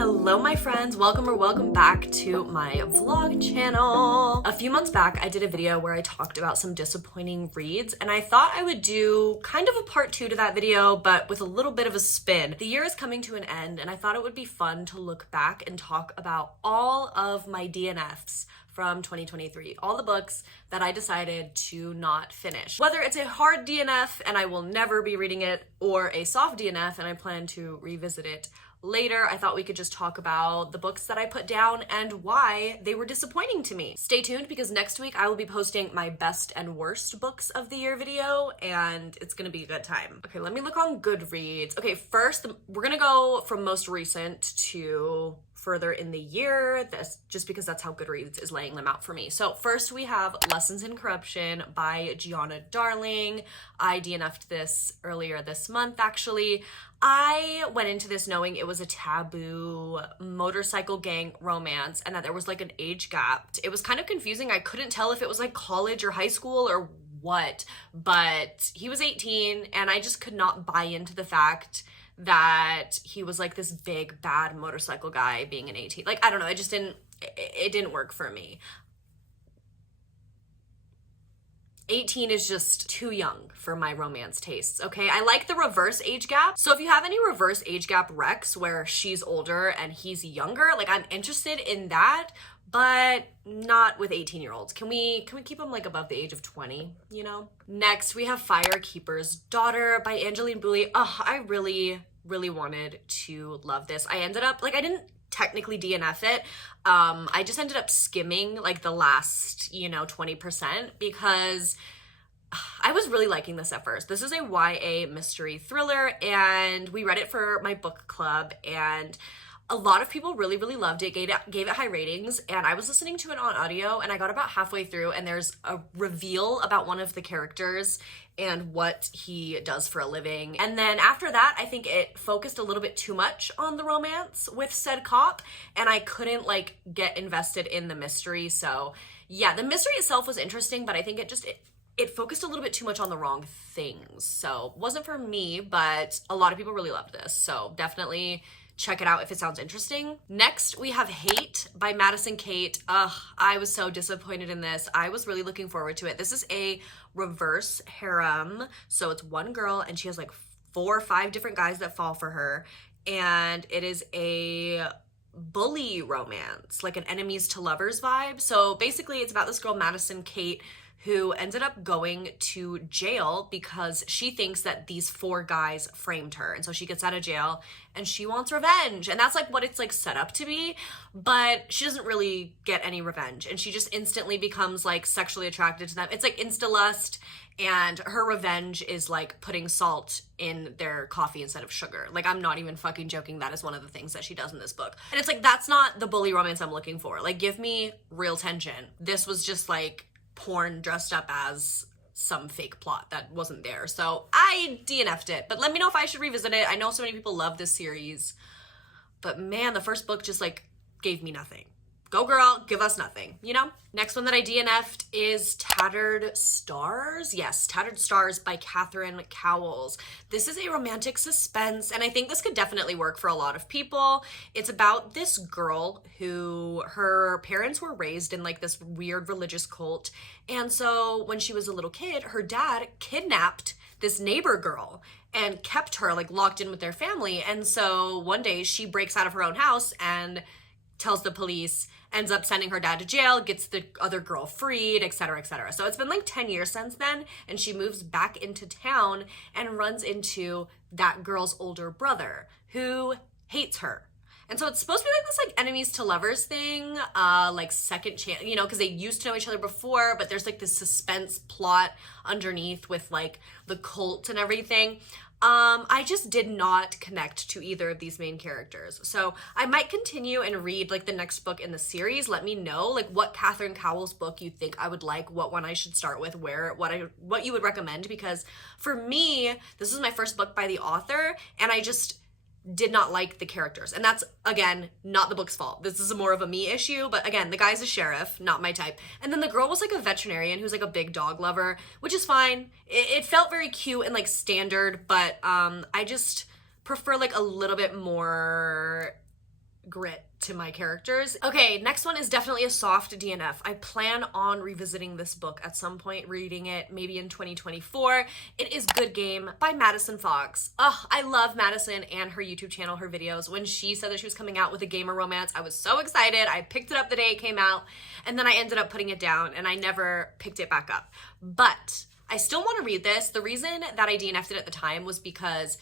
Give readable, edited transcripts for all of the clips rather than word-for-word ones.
Hello my friends, welcome back to my vlog channel. A few months back I did a video where I talked about some disappointing reads, and I thought I would do kind of a part 2 to that video, but with a little bit of a spin. The year is coming to an end and I thought it would be fun to look back and talk about all of my DNFs from 2023, all the books that I decided to not finish. Whether it's a hard DNF and I will never be reading it, or a soft DNF and I plan to revisit it later, I thought we could just talk about the books that I put down and why they were disappointing to me. Stay tuned because next week I will be posting my best and worst books of the year video and it's gonna be a good time. Okay, let me look on Goodreads. Okay, first we're gonna go from most recent to further in the year, just because that's how Goodreads is laying them out for me. So first we have Lessons in Corruption by Gianna Darling. I DNF'd this earlier this month actually. I went into this knowing it was a taboo motorcycle gang romance and that there was like an age gap. It was kind of confusing. I couldn't tell if it was like college or high school or what, but he was 18 and I just could not buy into the fact that he was like this big bad motorcycle guy being an 18. Like, I don't know, it didn't work for me. 18 is just too young for my romance tastes, okay? I like the reverse age gap. So if you have any reverse age gap recs where she's older and he's younger, like I'm interested in that, but not with 18-year-olds. Can we keep them like above the age of 20, you know? Next, we have Firekeeper's Daughter by Angeline Boulley. Oh, I really wanted to love this. I ended up, like, I didn't technically DNF it. I just ended up skimming like the last, 20% because I was really liking this at first. This is a YA mystery thriller and we read it for my book club and a lot of people really loved it, gave it high ratings, and I was listening to it on audio and I got about halfway through and there's a reveal about one of the characters and what he does for a living. And then after that, I think it focused a little bit too much on the romance with said cop and I couldn't like get invested in the mystery. So yeah, the mystery itself was interesting, but I think it focused a little bit too much on the wrong things. So wasn't for me, but a lot of people really loved this. So definitely check it out if it sounds interesting. Next, we have Hate by Madison Kate. Ugh, I was so disappointed in this. I was really looking forward to it. This is a reverse harem. So it's one girl and she has like 4 or 5 different guys that fall for her. And it is a bully romance, like an enemies to lovers vibe. So basically it's about this girl, Madison Kate, who ended up going to jail because she thinks that these 4 guys framed her. And so she gets out of jail and she wants revenge. And that's like what it's like set up to be, but she doesn't really get any revenge. And she just instantly becomes like sexually attracted to them. It's like insta-lust, and her revenge is like putting salt in their coffee instead of sugar. Like, I'm not even fucking joking. That is one of the things that she does in this book. And it's like, that's not the bully romance I'm looking for. Like, give me real tension. This was just like porn dressed up as some fake plot that wasn't there. So I DNF'd it, but let me know if I should revisit it. I know so many people love this series, but man, the first book just like gave me nothing. Go girl, give us nothing, you know? Next one that I DNF'd is Tattered Stars. Yes, Tattered Stars by Catherine Cowles. This is a romantic suspense, and I think this could definitely work for a lot of people. It's about this girl who, her parents were raised in like this weird religious cult, and so when she was a little kid, her dad kidnapped this neighbor girl and kept her like locked in with their family, and so one day she breaks out of her own house and tells the police, ends up sending her dad to jail, gets the other girl freed, etc., etc. So it's been like 10 years since then, and she moves back into town and runs into that girl's older brother who hates her. And so it's supposed to be like this like enemies to lovers thing, like second chance, because they used to know each other before, but there's like this suspense plot underneath with like the cult and everything. I just did not connect to either of these main characters. So I might continue and read like the next book in the series. Let me know like what Catherine Cowles book you think I would like, what one I should start with, what you would recommend, because for me, this is my first book by the author and I just did not like the characters. And that's, again, not the book's fault. This is more of a me issue, but again, the guy's a sheriff, not my type. And then the girl was like a veterinarian who's like a big dog lover, which is fine. It felt very cute and like standard, but I just prefer like a little bit more grit to my characters. Okay, next one is definitely a soft DNF. I plan on revisiting this book at some point, reading it maybe in 2024. It is Good Game by Madison Fox. Ugh, I love Madison and her YouTube channel, her videos. When she said that she was coming out with a gamer romance, I was so excited. I picked it up the day it came out, and then I ended up putting it down, and I never picked it back up. But I still want to read this. The reason that I DNF'd it at the time was because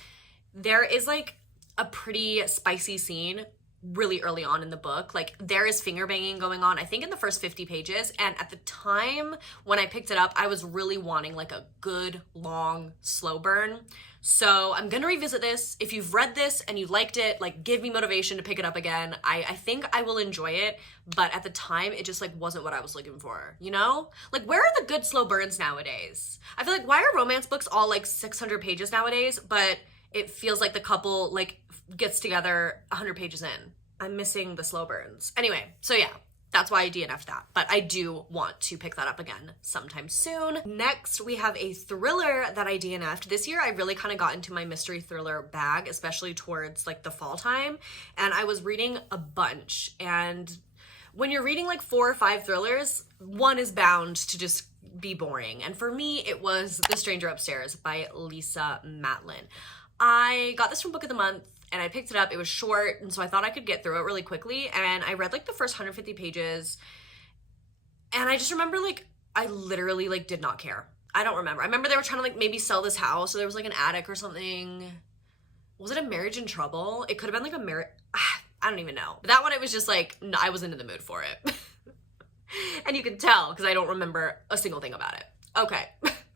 there is like a pretty spicy scene really early on in the book. Like, there is finger banging going on, I think in the first 50 pages. And at the time when I picked it up, I was really wanting like a good, long, slow burn. So I'm gonna revisit this. If you've read this and you liked it, like, give me motivation to pick it up again. I think I will enjoy it, but at the time, it just like wasn't what I was looking for, you know? Like, where are the good slow burns nowadays? I feel like, why are romance books all like 600 pages nowadays, but it feels like the couple like gets together 100 pages in? I'm missing the slow burns. Anyway, so yeah, that's why I DNF'd that. But I do want to pick that up again sometime soon. Next, we have a thriller that I DNF'd. This year, I really kind of got into my mystery thriller bag, especially towards like the fall time. And I was reading a bunch. And when you're reading like 4 or 5 thrillers, one is bound to just be boring. And for me, it was The Stranger Upstairs by Lisa Matlin. I got this from Book of the Month and I picked it up. It was short, and so I thought I could get through it really quickly. And I read like the first 150 pages, and I just remember like I literally like did not care. I don't remember. I remember they were trying to like maybe sell this house, so there was like an attic or something. Was it A Marriage in Trouble? It could have been like a marriage. I don't even know. But that one, it was just like, no, I wasn't in the mood for it. And you can tell because I don't remember a single thing about it. Okay.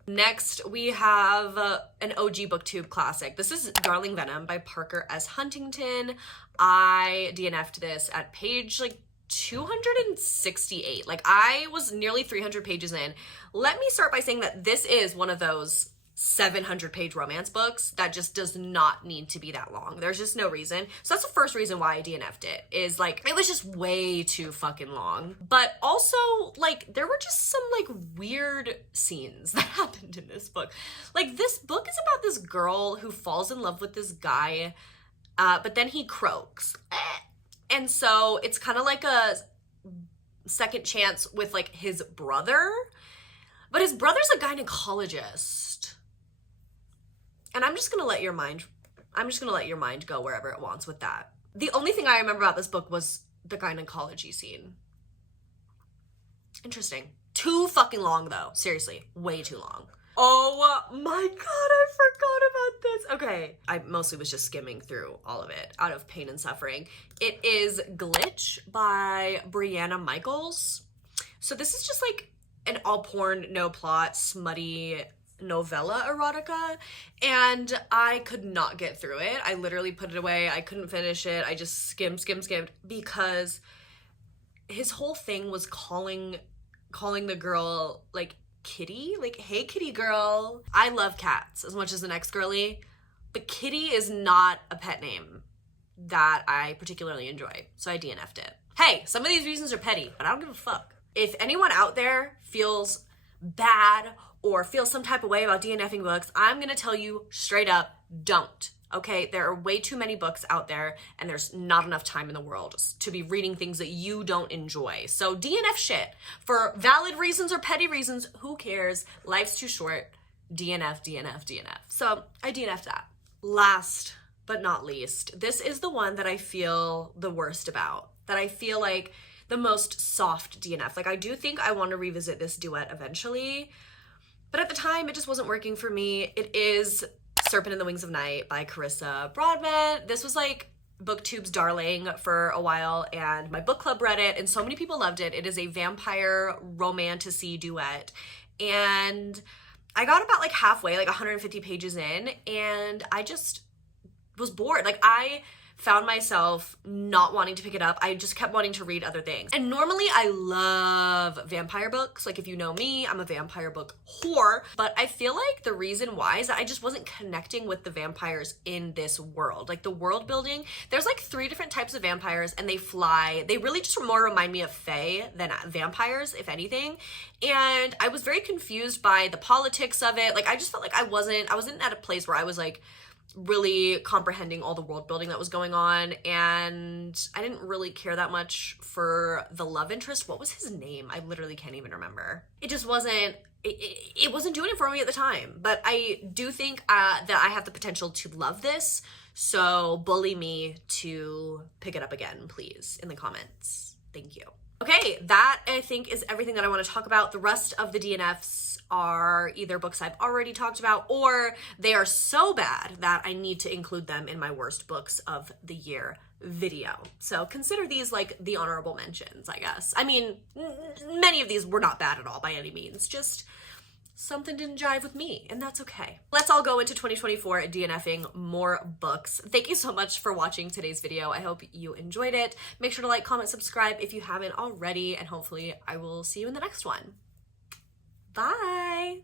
Next, we have an OG BookTube classic. This is Darling Venom by Parker S. Huntington. I DNF'd this at page like 268. Like, I was nearly 300 pages in. Let me start by saying that this is one of those 700-page romance books that just does not need to be that long. There's just no reason. So that's the first reason why I DNF'd it, is like, it was just way too fucking long. But also, like, there were just some like weird scenes that happened in this book. Like, this book is about this girl who falls in love with this guy, but then he croaks. And so it's kind of like a second chance with like his brother, but his brother's a gynecologist. And I'm just gonna let your mind go wherever it wants with that. The only thing I remember about this book was the gynecology scene. Interesting. Too fucking long though. Seriously, way too long. Oh my god, I forgot about this. Okay, I mostly was just skimming through all of it out of pain and suffering. It is Glitch by Brianna Michaels. So this is just like an all porn, no plot, smutty novella erotica, and I could not get through it. I literally put it away. I couldn't finish it. I just skimmed because his whole thing was calling the girl like Kitty, like, hey kitty girl. I love cats as much as the next girly, but Kitty is not a pet name that I particularly enjoy, so I DNF'd it. Hey, some of these reasons are petty, but I don't give a fuck. If anyone out there feels bad or feel some type of way about DNFing books, I'm gonna tell you straight up, don't. Okay, there are way too many books out there, and there's not enough time in the world to be reading things that you don't enjoy. So DNF shit for valid reasons or petty reasons, who cares? Life's too short. DNF, DNF, DNF. So I DNF'd that. Last but not least, this is the one that I feel the worst about, that I feel like the most soft DNF. Like, I do think I want to revisit this duet eventually, but at the time, it just wasn't working for me. It is Serpent in the Wings of Night by Carissa Broadbent. This was like BookTube's darling for a while, and my book club read it, and so many people loved it. It is a vampire romantasy duet, and I got about like halfway, like 150 pages in, and I just was bored. Like, I found myself not wanting to pick it up. I just kept wanting to read other things. And normally I love vampire books. Like, if you know me, I'm a vampire book whore. But I feel like the reason why is that I just wasn't connecting with the vampires in this world. Like, the world building, there's like 3 different types of vampires, and they fly. They really just more remind me of fae than vampires, if anything. And I was very confused by the politics of it. Like, I just felt like I wasn't at a place where I was like really comprehending all the world building that was going on, and I didn't really care that much for the love interest. What was his name? I literally can't even remember. It just wasn't, it wasn't doing it for me at the time, but I do think that I have the potential to love this, so bully me to pick it up again, please, in the comments. Thank you. Okay, that I think is everything that I want to talk about. The rest of the DNFs are either books I've already talked about, or they are so bad that I need to include them in my worst books of the year video. So consider these like the honorable mentions, I guess. I mean, many of these were not bad at all by any means, just something didn't jive with me, and that's okay. Let's all go into 2024 DNFing more books. Thank you so much for watching today's video. I hope you enjoyed it. Make sure to like, comment, subscribe if you haven't already, and hopefully I will see you in the next one. Bye!